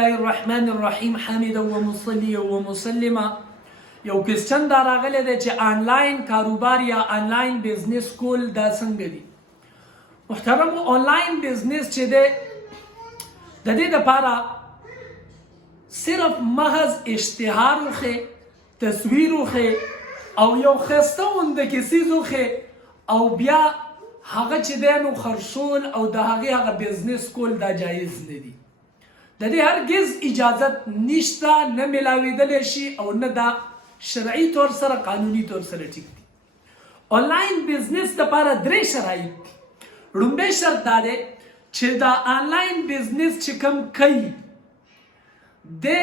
الله الرحمن الرحیم حامدا ومصلیا ومسلما. یو کوېسچن دا راغلی دی چې آنلاین کاروبار یا آنلاین بزنس کول دا څنګه دي؟ محترمو، آنلاین بزنس چې دی د دې دپاره صرف محض اشتهار وښې، تصویر وښې او یو ښایسته غوندې څیز وښې او بیا هغه چې دی نو خرڅول او د هغې هغه بزنس کول دا جایز نه دي. د دې هرګز اجازت نشته، نه میلاویدلی شي او نه دا شرعي طور سره قانوني طور سره ټیک دي. آنلاین بزنس دپاره درې شرایط دي. لومړی شرط دا دی چې دا آنلاین بزنس چې کوم کوي دی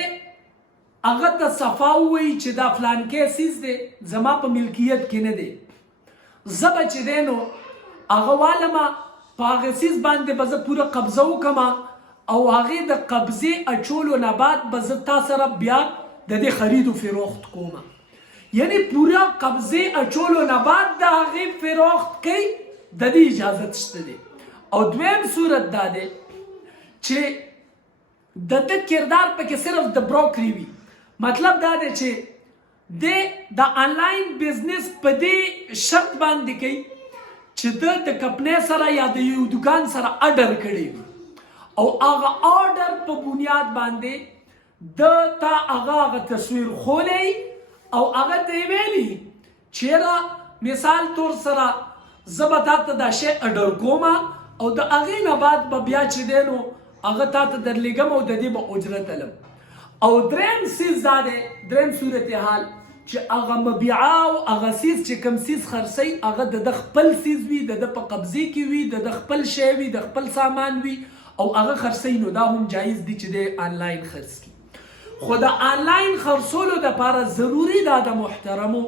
هغه ته صفا ووایي چې دا فلانکی څیز دی زما په ملکیت کې نه دی، زه به چې دی نو هغه والمه په هغه څیز باندې به زه پوره قبضه وکړمه او هغې د قبضې اچولو نه بعد به زه تا سره بیا د دې خرید و فروخت کومه. یعنی پوره قبضې اچولو نه بعد د هغې فروخت کوي، د دې اجازت شته دی. او دویم صورت دا دی چې د ده کردار پکې صرف د بروکري وي. مطلب دا دی چې د آنلاین بزنس په دې شرط باندې کوي چې د کمپنۍ سره یا د یو دکان سره اډر کړی وي او هغه آرډر په بنیاد باندې د تا هغه تصویر خولی او هغه ته یې ویلي چېرې مثال طور سره زه به تا ته دا شی اډر کوم او د هغې نه بعد به بیا چې دی نو هغه تا ته درلیږم او د دې به اجرت الم. او دریم څیز دا دی، دریم صورتحال چې هغه مبیعه او هغه څیز چې کوم څیز خرڅوي هغه د ده خپل څیز وي، د ده په قبضې کې وي، د ده خپل شی وي، د خپل سامان وي او هغه خرڅوي، نو دا هم جایز دي چې دی آنلاین خرڅ کړي. خو د آنلاین خرڅولو دپاره ضروري دا د محترمو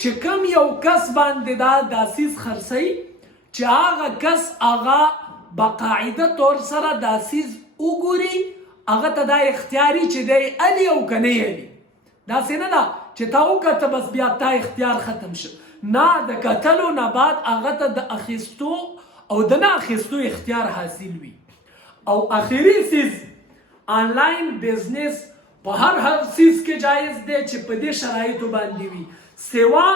چې کوم یو کس باندې دا څیز خرڅوي چې هغه کس هغه باقاعده طور سره دا څیز وګوري، هغه ته دا اختیاري چې دی الي او که نه الي. داسې نه ده چې تا وکته بس بیا تا اختیار ختم شه، نه، د کتلو نه بعد هغه ته د اخیستو او د نه اخیستو اختیار حاصل وي. او آخري څیز آنلاین بزنس په هر څیز کې جایز دی چې په دې شرایطو باندې وي، سوا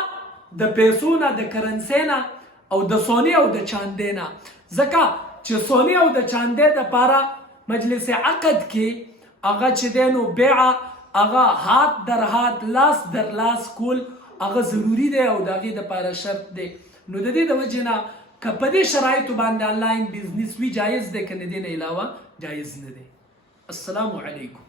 د پیسو نه، د کرنسۍ نه او د سونې او د چاندۍ نه. ځکه چې سونې او د چاندۍ دپاره مجلس عقد کې هغه چې دی نو بیعه هغه هات در هات، لاس در لاس کول هغه ضروري دی او د هغې دپاره شرط دی. نو د دې د وجې نه که په دې شرایطو باندې آنلاین بزنس وي جایز دی، که نه دې نه علاوه جایز نه دی. السلام علیکم.